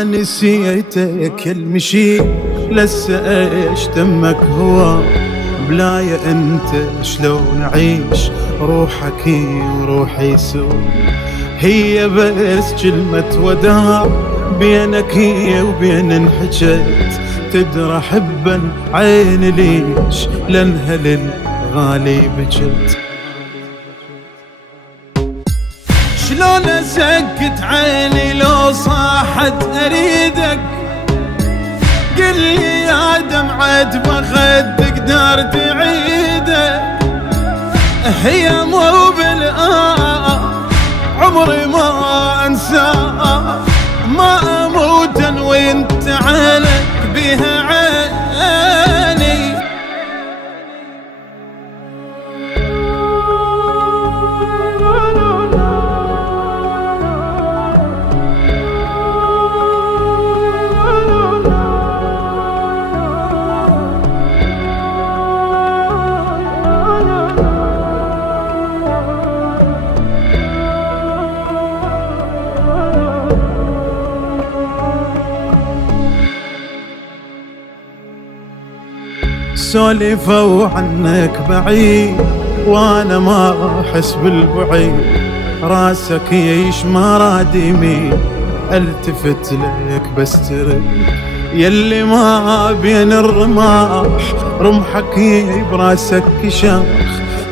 ما نسيتك المشي لسه ايش دمك هو بلايا انت شلون اعيش روحك وروحي سوا هي بس كلمة وداع بينك وبين انحجت تدرى حبا عين ليش لانها للغالي بجت شلون اسكت عيني لو صاحت اريدك قل لي يا دمعة بخدك دار تعيدك هي مو عمري ما انساه ما اموت وانت عليك بها عيني سولفوا عنك بعيد وانا ما احس بالبعيد راسك يعيش ما راد يمين التفت لك بس ترد يلي ما بين الرماح رمحك براسك شاخ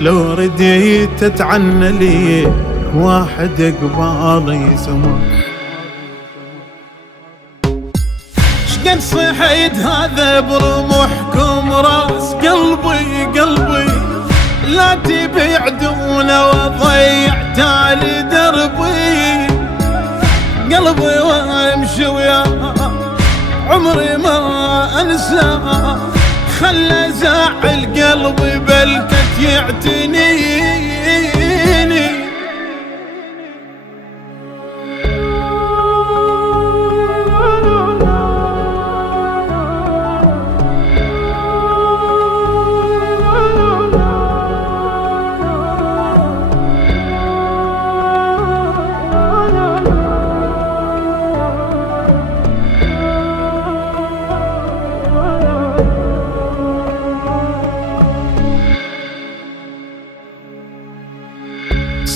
لو رديت تتعنى لي واحد قبالي سماح شقد صحيت هذا برمحكم راس قلبي لا تبعدونا وضيع تالي دربي قلبي وامشي ويا عمري ما انسى خلى زعل قلبي بلكت يعتنيني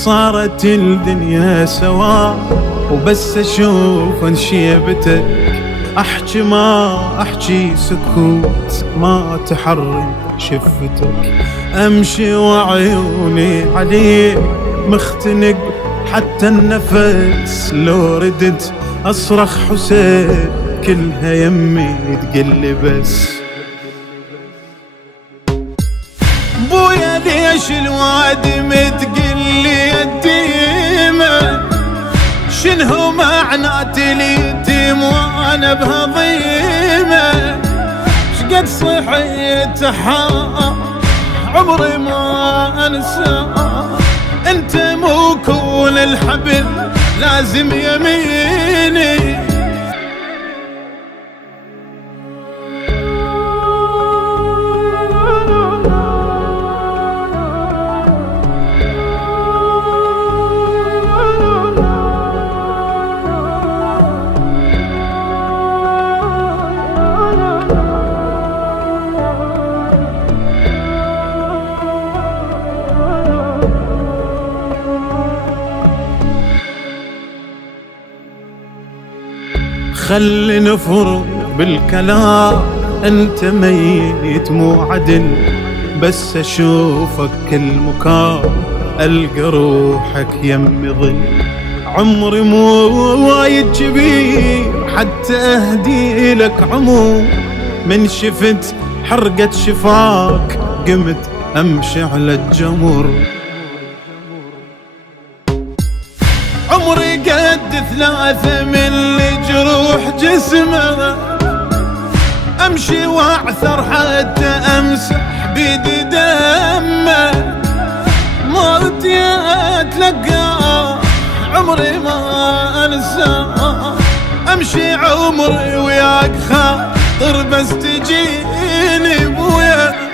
صارت الدنيا سوا وبس اشوف انشيبتك احكي ما احكي سكوت ما تحرك شفتك امشي وعيوني عليك مختنق حتى النفس لو ردت اصرخ حسين كلها يمي تقلي بس بويا ليش الوادي متقلي يتيمة شنو معنات اليتيم وانا بهضيمة شقد صحيت عمري ما انسى انت مو كون الحبل لازم يميني خلي نفرق بالكلام انت ميت مو عدل بس اشوفك كل مكان القى روحك يمي ظل عمري مو وايد كبير حتى اهدي لك عمر من شفت حرقة شفاك قمت امشي على الجمر عمري قد 3 من جروح جسمه امشي واعثر حتى امسح بيدي دمه موت اتلقى عمري ما انسى امشي عمري وياك خاطر بس تجيني بويا